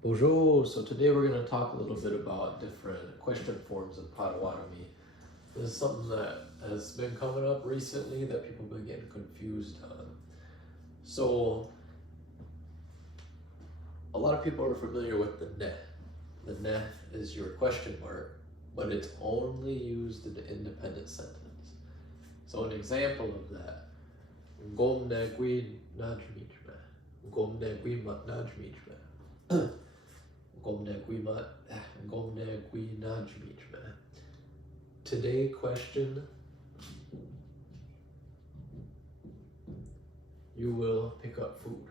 Bonjour. So today we're going to talk a little bit about different question forms in Potawatomi. This is something that has been coming up recently that people have been getting confused on. So a lot of people are familiar with the ne. The ne is your question mark, but it's only used in the independent sentence. So an example of that, Gomne gui najmichme. Gomne gui mat najmichme. Gomne gui najmichme. Today question, you will pick up food.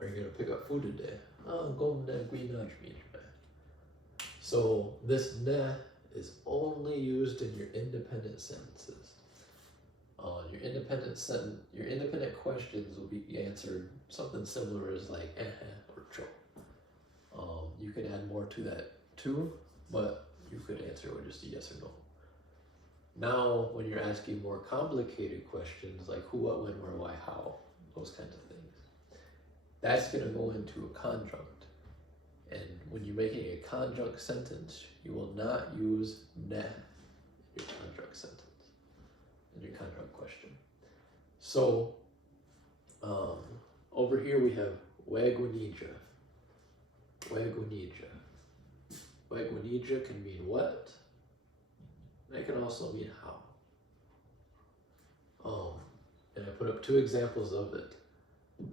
Are you gonna pick up food today? Gomne gui najmichme. So this ne is only used in your independent sentences. Your independent questions will be answered something similar as like or cho. You could add more to that too, but you could answer with just a yes or no. Now, when you're asking more complicated questions like who, what, when, where, why, how, those kinds of things, that's going to go into a conjunct. And when you're making a conjunct sentence, you will not use ne in your conjunct sentence, in your conjunct question. So, over here we have Wagunija. Wagunija. Wagunija can mean what? It can also mean how. And I put up two examples of it.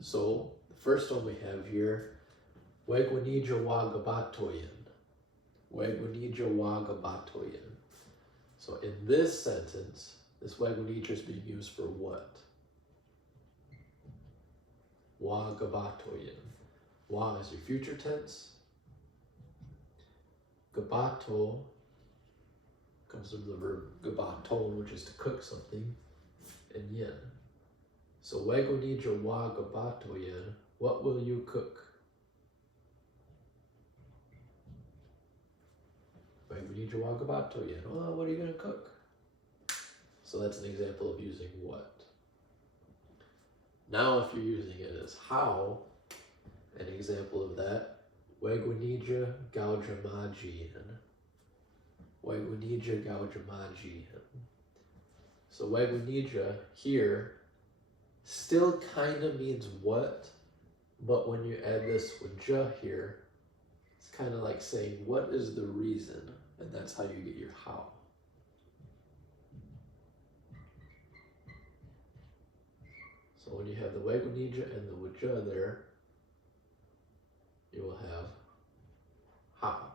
So, the first one we have here, Wagunija wagabatoyan. Wagunija wagabatoyan. So in this sentence, this Wagunija is being used for what? Wagabatoyan. Wa is your future tense. Gabato comes from the verb gabaton, which is to cook something, and yen. So Wagunija wagabatoyan, what will you cook? Wagunija wagabatoyan, well, what are you going to cook? So that's an example of using what. Now if you're using it as how, an example of that, Wagunija gaujamajian. Wagunija gaujamajian. So Wagunija here still kind of means what, but when you add this with ja here, it's kind of like saying what is the reason, and that's how you get your how. So when you have the Wagunija and the Waja there, you will have how.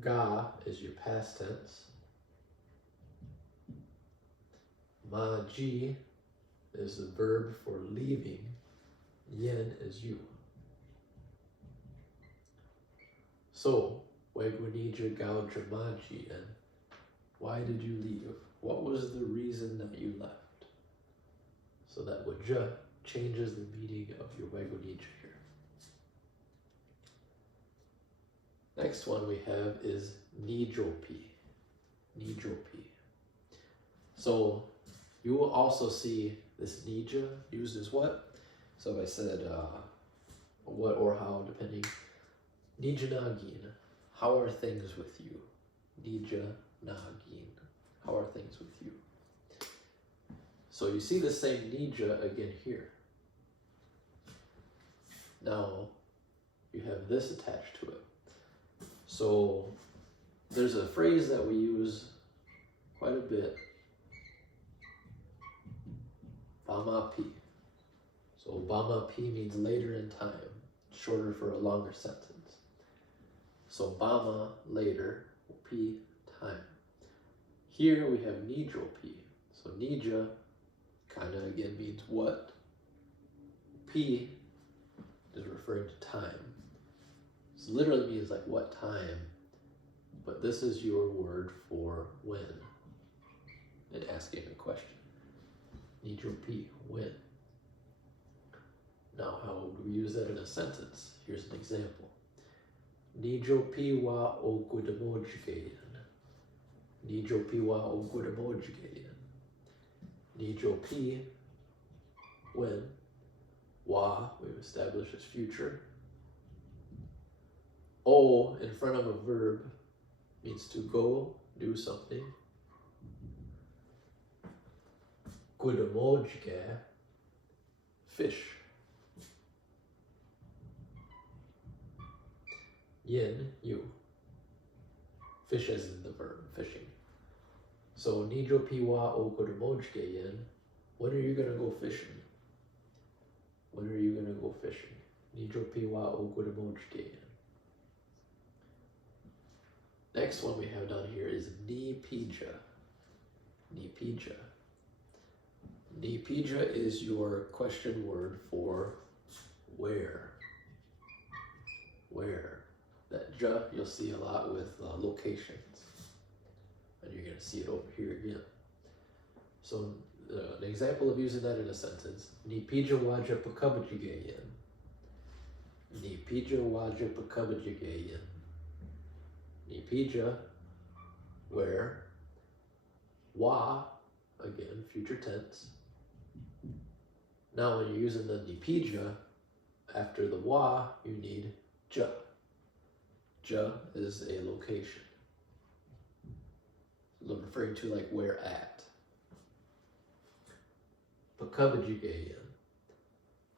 Ga is your past tense. Maji is the verb for leaving. Yen is you. So, Wagunija gaujamaji, and why did you leave? What was the reason that you left? So that Waja changes the meaning of your Wagunija here. Next one we have is Nijopi. Nijopi. So you will also see this Nija used as what? So if I said what or how, depending. Nijanagin, how are things with you? Nijanagin, how are things with you? So you see the same Nija again here. Now you have this attached to it. So there's a phrase that we use quite a bit, Bama P. So Bama P means later in time, shorter for a longer sentence. So Bama, later, P, time. Here we have Nijo P. So Nija kind of again means what. P is referring to time. So literally means like what time, but this is your word for when and asking a question. Nijo P, when. Now how would we use that in a sentence? Here's an example. Nijo P wa o gudamojigayan. Nijo P wa o gudamojigayan. Nijo P, when. Wa, we've established as future. O in front of a verb means to go, do something. Gudamojge, fish. Yin, you. Fish as in the verb, fishing. So, Nijo Piwa O Gudamojge yin, when are you gonna go fishing? When are you gonna go fishing? Nijo Piwa O Gudamojge yin. Next one we have down here is Nipija. Nipija. Nipija is your question word for where. Where. That ja you'll see a lot with locations. And you're going to see it over here again. So an example of using that in a sentence. Nipija waja pakabajigayan. Nipija waja pakabajigayan. Nipija, where. Wa, again, future tense. Now when you're using the Nipija, after the wa, you need ja. Ja is a location. Referring to like where at. Pakabajigayan.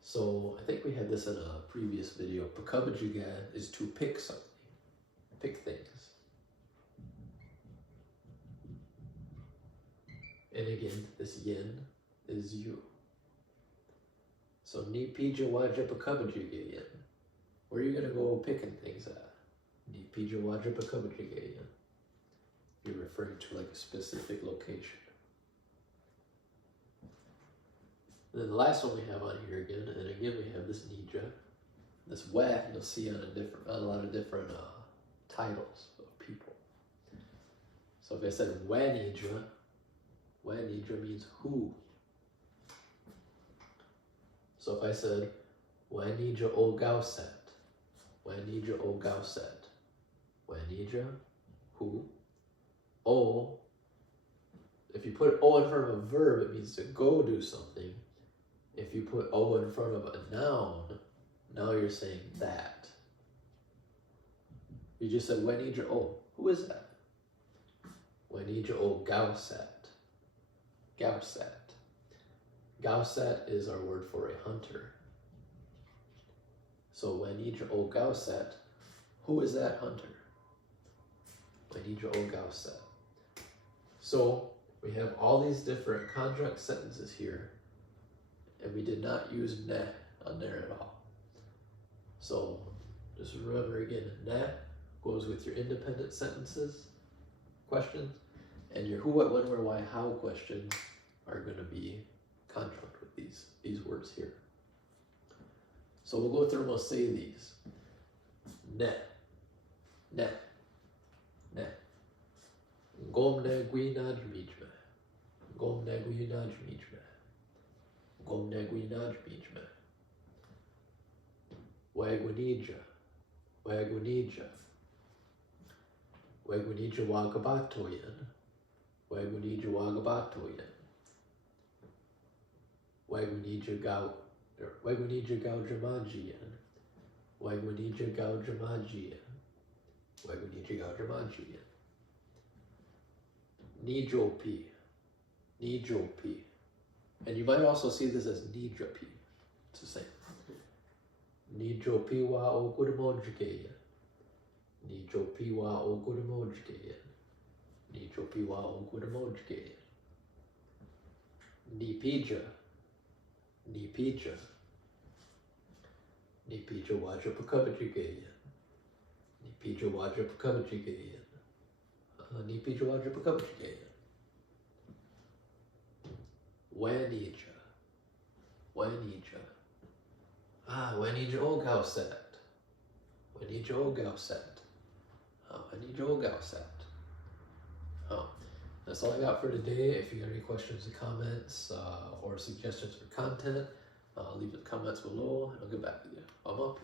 So I think we had this in a previous video. Pakabajigan is to pick something. Pick things. And again, this yin is you. So Nipija waja pakabajigayan. Where are you gonna go picking things at? Nipija waja pakabajigayan. You're referring to like a specific location. And then the last one we have on here again, and again we have this nija. This we you'll see on a lot of different titles of people. So if I said wanija means who. So if I said wanija o gauset, wanija o gauset, wanija, who. O, if you put O in front of a verb, it means to go do something. If you put O in front of a noun, now you're saying that. You just said wanija o. Who is that? Wanija o gauset. Gauset. Gauset is our word for a hunter. So wanija o gauset, who is that hunter? Wanija o gauset. So we have all these different conjunct sentences here, and we did not use ne on there at all. So just remember again, ne goes with your independent sentences, questions, and your who, what, when, where, why, how questions are going to be conjunct with these words here. So we'll go through and we'll say these. Ne, ne, ne. Gomne guinaj mijme. Gomne guinaj mijme. Gomne guinaj mijme. Wagunija. Wagunija. Wagunija wagabatoyan. Wagunija wagabatoyan. Wagunija gaujamajian. Wagunija gaujamajian. Wagunija gaujamajian. Nijopi. Nijopi. And you might also see this as Nijopi. It's the same. Nijopi wa ogudamojgeya. Nijopi wa ogudamojgeya. Nijopi wa ogudamojgeya. Nipija. Nipija. Nipija waja pakabajigeya. Nipija waja pakabajigeya. Nipija waja pakabajigeya. Wanija. Wanija. Wanija o gauset. Wanija o gauset. Wanija o gauset. That's all I got for today. If you got any questions or comments or suggestions for content, leave the comments below and I'll get back with you. I'm up.